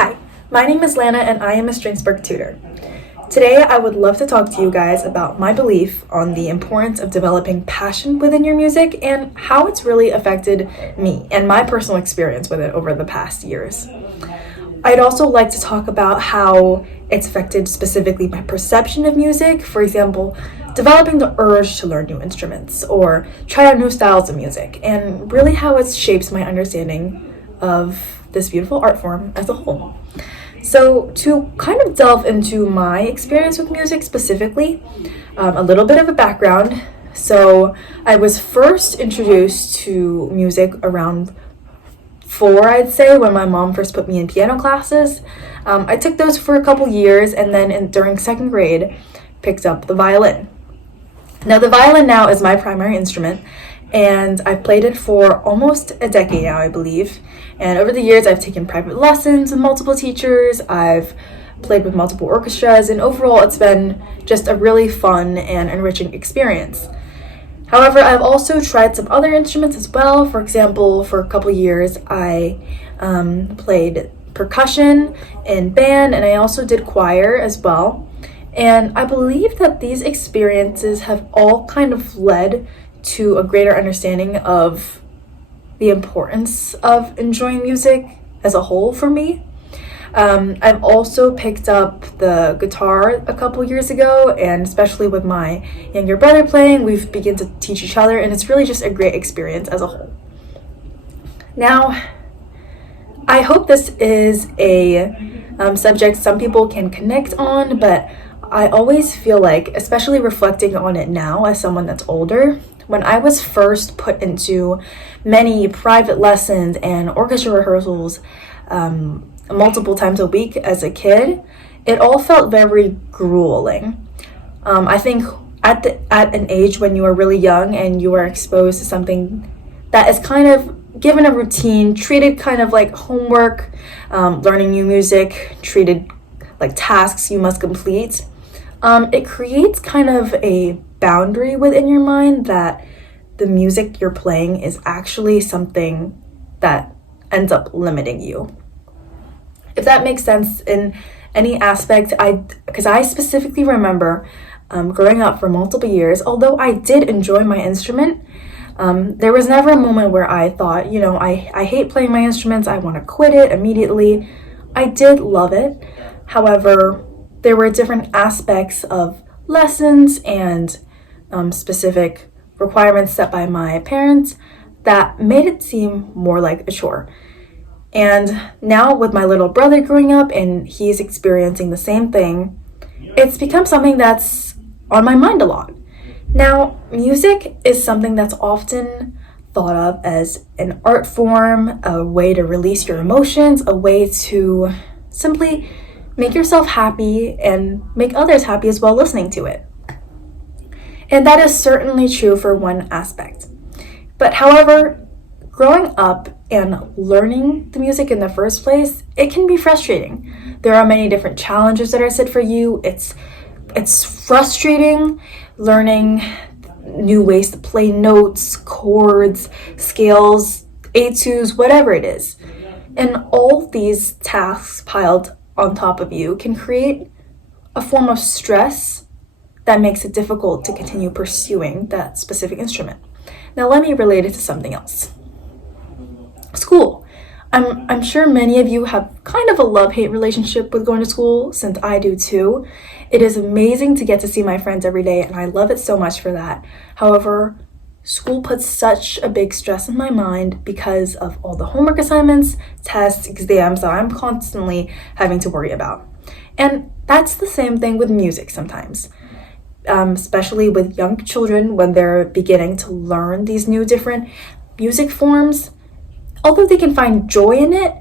Hi, my name is Lana and I am a Strasbourg tutor. Today I would love to talk to you guys about my belief on the importance of developing passion within your music and how it's really affected me and my personal experience with it over the past years. I'd also like to talk about how it's affected specifically my perception of music, for example, developing the urge to learn new instruments or try out new styles of music, and really how it shapes my understanding of this beautiful art form as a whole. So to kind of delve into my experience with music specifically, a little bit of a background. So I was first introduced to music around 4, I'd say, when my mom first put me in piano classes. I took those for a couple years, and then during second grade, picked up the violin. Now the violin now is my primary instrument, and I've played it for almost a decade now, I believe. And over the years, I've taken private lessons with multiple teachers, I've played with multiple orchestras, and overall it's been just a really fun and enriching experience. However, I've also tried some other instruments as well. For example, for a couple years, I played percussion in band, and I also did choir as well. And I believe that these experiences have all kind of led to a greater understanding of the importance of enjoying music as a whole for me. I've also picked up the guitar a couple years ago, and especially with my younger brother playing, we've begun to teach each other, and it's really just a great experience as a whole. Now, I hope this is a subject some people can connect on, but I always feel like, especially reflecting on it now as someone that's older, when I was first put into many private lessons and orchestra rehearsals multiple times a week as a kid, it all felt very grueling. I think at an age when you are really young and you are exposed to something that is kind of given a routine, treated kind of like homework, learning new music, treated like tasks you must complete, it creates kind of a boundary within your mind that the music you're playing is actually something that ends up limiting you. If that makes sense in any aspect, because I specifically remember growing up for multiple years, although I did enjoy my instrument, there was never a moment where I thought, I hate playing my instruments, I want to quit it immediately. I did love it. However, there were different aspects of lessons and specific requirements set by my parents that made it seem more like a chore. And now with my little brother growing up and he's experiencing the same thing, it's become something that's on my mind a lot. Now, music is something that's often thought of as an art form, a way to release your emotions, a way to simply make yourself happy and make others happy as well listening to it. And that is certainly true for one aspect. But however, growing up and learning the music in the first place, it can be frustrating. There are many different challenges that are set for you. It's frustrating learning new ways to play notes, chords, scales, etudes, whatever it is. And all these tasks piled on top of you can create a form of stress that makes it difficult to continue pursuing that specific instrument. Now let me relate it to something else. School. I'm sure many of you have kind of a love-hate relationship with going to school, since I do too. It is amazing to get to see my friends every day, and I love it so much for that. However, school puts such a big stress in my mind because of all the homework assignments, tests, exams that I'm constantly having to worry about. And that's the same thing with music sometimes. Especially with young children when they're beginning to learn these new different music forms. Although they can find joy in it,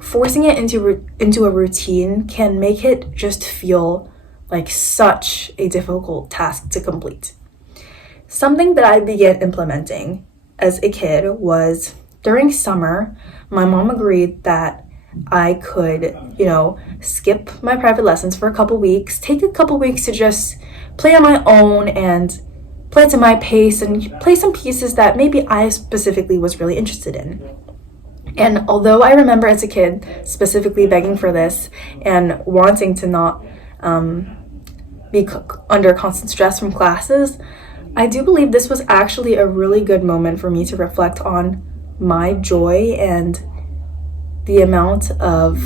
forcing it into a routine can make it just feel like such a difficult task to complete. Something that I began implementing as a kid was during summer, my mom agreed that I could, skip my private lessons for a couple weeks, take a couple weeks to just play on my own and play to my pace and play some pieces that maybe I specifically was really interested in. And although I remember as a kid specifically begging for this and wanting to not be under constant stress from classes, I do believe this was actually a really good moment for me to reflect on my joy and the amount of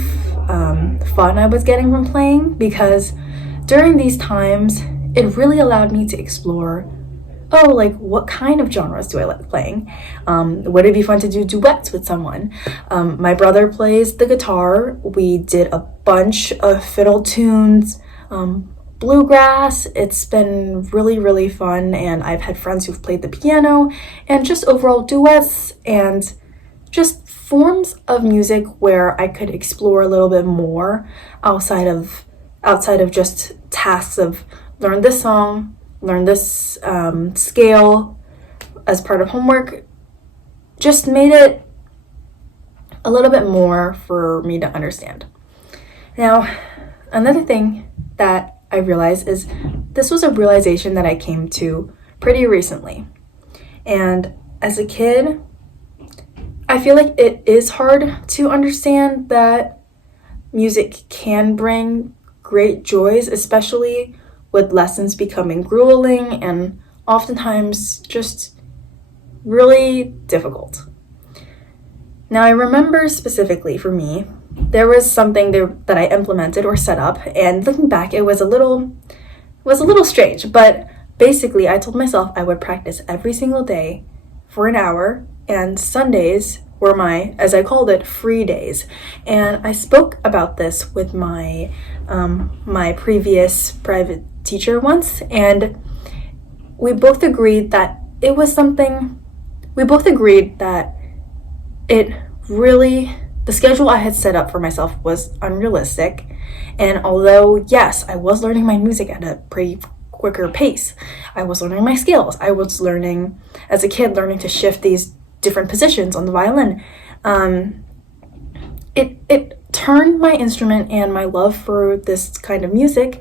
fun I was getting from playing, because during these times, it really allowed me to explore, oh, like what kind of genres do I like playing? Would it be fun to do duets with someone? My brother plays the guitar. We did a bunch of fiddle tunes, bluegrass. It's been really, really fun, and I've had friends who've played the piano, and just overall duets and just forms of music where I could explore a little bit more outside of just tasks of learn this song, learn this scale as part of homework. Just made it a little bit more for me to understand. Now, another thing that I realized is this was a realization that I came to pretty recently. And as a kid, I feel like it is hard to understand that music can bring great joys, especially with lessons becoming grueling and oftentimes just really difficult. Now, I remember specifically for me, there was something that I implemented or set up, and looking back, it was a little strange, but basically I told myself I would practice every single day for an hour, and Sundays were my, as I called it, free days. And I spoke about this with my previous private teacher once, and we both agreed that it really, the schedule I had set up for myself was unrealistic. And although, yes, I was learning my music at a pretty quicker pace, I was learning my scales. I was learning, as a kid, learning to shift these different positions on the violin. It turned my instrument and my love for this kind of music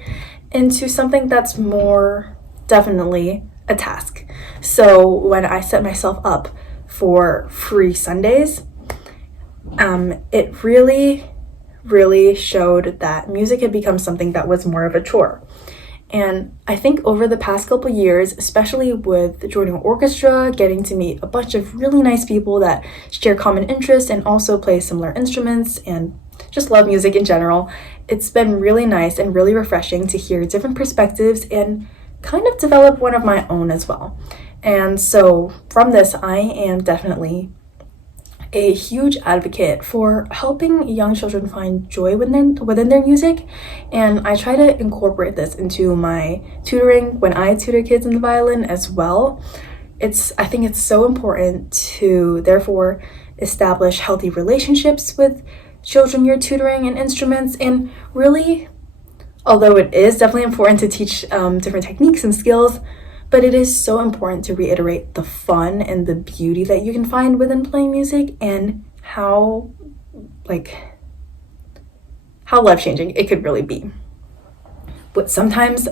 into something that's more definitely a task. So when I set myself up for free Sundays, it really showed that music had become something that was more of a chore. And I think over the past couple years, especially with joining orchestra, getting to meet a bunch of really nice people that share common interests and also play similar instruments and just love music in general, it's been really nice and really refreshing to hear different perspectives and kind of develop one of my own as well. And so from this, I am definitely a huge advocate for helping young children find joy within their music, and I try to incorporate this into my tutoring when I tutor kids in the violin as well. I think it's so important to therefore establish healthy relationships with children you're tutoring in instruments, and really, although it is definitely important to teach different techniques and skills, but it is so important to reiterate the fun and the beauty that you can find within playing music, and how life-changing it could really be. But sometimes,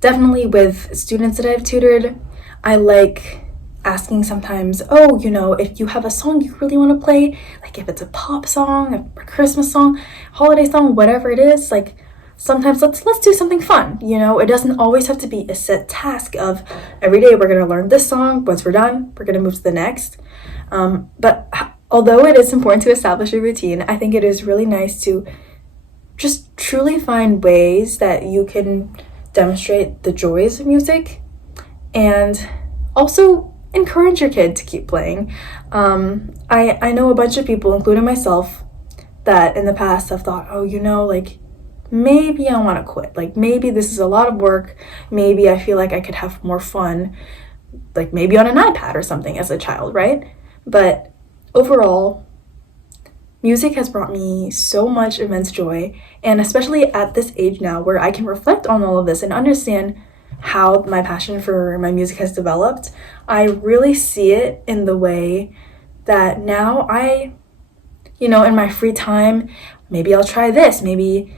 definitely with students that I've tutored, I like asking sometimes, oh, if you have a song you really want to play, like if it's a pop song, a Christmas song, holiday song, whatever it is, like sometimes let's do something fun. It doesn't always have to be a set task of every day we're going to learn this song. Once we're done, we're going to move to the next. But although it is important to establish a routine, I think it is really nice to just truly find ways that you can demonstrate the joys of music and also encourage your kid to keep playing. I know a bunch of people, including myself, that in the past have thought, oh, maybe I want to quit. Like, maybe this is a lot of work. Maybe I feel like I could have more fun, like maybe on an iPad or something as a child, right? But overall, music has brought me so much immense joy, and especially at this age now where I can reflect on all of this and understand how my passion for my music has developed, I really see it in the way that now in my free time, maybe I'll try this, maybe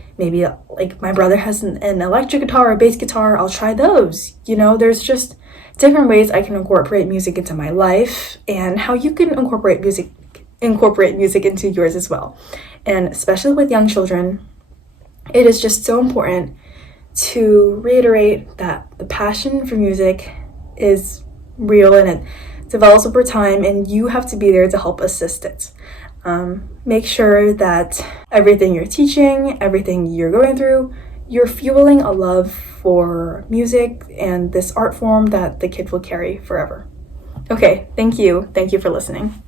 like my brother has an electric guitar or bass guitar, I'll try those. There's just different ways I can incorporate music into my life, and how you can incorporate music incorporate music into yours as well. And especially with young children, it is just so important to reiterate that the passion for music is real and it develops over time, and you have to be there to help assist it. Make sure that everything you're teaching, everything you're going through, you're fueling a love for music and this art form that the kid will carry forever. Okay, thank you. Thank you for listening.